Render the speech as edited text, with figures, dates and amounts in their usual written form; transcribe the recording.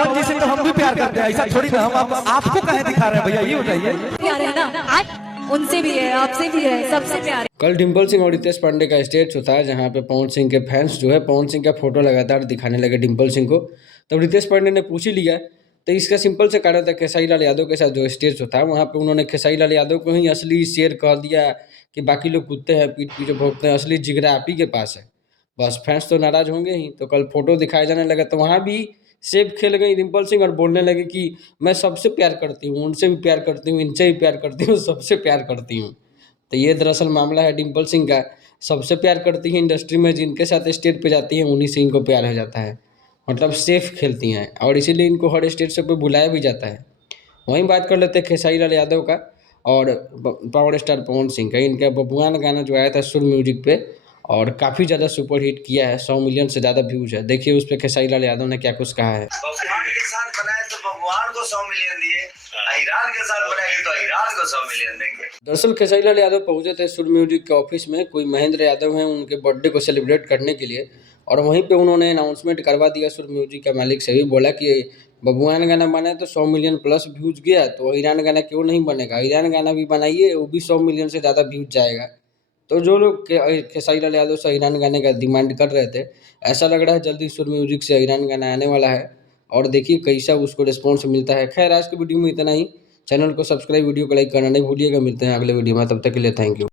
पवन जी से तो हम भी प्यार करते हैं, ऐसा थोड़ी ना हम आपको कहे दिखा रहे हैं भैया, ये बताइए। प्यार है ना, उनसे भी है, आपसे भी है, सबसे प्यार है। कल डिम्पल सिंह और रितेश पांडे का स्टेज शो था, जहाँ पे पवन सिंह के फैंस जो है पवन सिंह का फोटो लगातार दिखाने लगे डिम्पल सिंह को। तब रितेश पांडे ने पूछ ही लिया, तो इसका सिंपल से कारण था खेसारी लाल यादव के साथ जो स्टेज शो था, वहाँ पे उन्होंने खेसारी लाल यादव को ही असली शेर कह दिया कि बाकी लोग कुत्ते हैं, पीठ पीछे भोंकते हैं, असली जिगरा आप ही के पास है। बस फैंस तो नाराज होंगे ही। तो कल फोटो दिखाए जाने लगा तो वहाँ भी सेब खेल गई डिम्पल सिंह और बोलने लगे कि मैं सबसे प्यार करती हूँ, उनसे भी प्यार करती हूँ, इनसे भी प्यार करती हूँ, सबसे प्यार करती हूँ। तो ये दरअसल मामला है डिम्पल सिंह का। सबसे प्यार करती हैं इंडस्ट्री में, जिनके साथ स्टेज पे जाती हैं उन्हीं से इनको प्यार हो जाता है। मतलब सेफ खेलती हैं और इसीलिए इनको हर स्टेज से पे बुलाया भी जाता है। वहीं बात कर लेते हैं खेसारी लाल यादव का और पावर स्टार पवन सिंह का। इनका बबुआन गाना जो आया था सुर म्यूजिक पे और काफ़ी ज़्यादा सुपर हिट किया है, 100 मिलियन से ज़्यादा व्यूज है। देखिए उस पर खेसारी लाल यादव ने क्या कुछ कहा है। भगवान के साथ बनाए तो भगवान को 100 मिलियन दिए, ईरान के साथ बनाएंगे तो ईरान को 100 मिलियन देंगे। दरअसल खेसारी लाल यादव पहुंचे थे सुर म्यूजिक के ऑफिस में, कोई महेंद्र यादव हैं उनके बर्थडे को सेलिब्रेट करने के लिए, और वहीं पे उन्होंने अनाउंसमेंट करवा दिया सुर म्यूजिक के मालिक से भी। बोला कि बबुआन गाना बना तो 100 मिलियन प्लस व्यूज गया, तो ईरान गाना क्यों नहीं बनेगा, ईरान गाना भी बनाइए, वो भी 100 मिलियन से ज़्यादा व्यूज जाएगा। तो जो लोग खेसारी लाल यादव से ईरान गाने का डिमांड कर रहे थे, ऐसा लग रहा है जल्दी सुर म्यूजिक से ईरान गाना आने वाला है और देखिए कैसा उसको रिस्पॉन्स मिलता है। खैर आज की वीडियो में इतना ही। चैनल को सब्सक्राइब, वीडियो को लाइक करना नहीं भूलिएगा। मिलते हैं अगले वीडियो में, तब तक के लिए थैंक यू।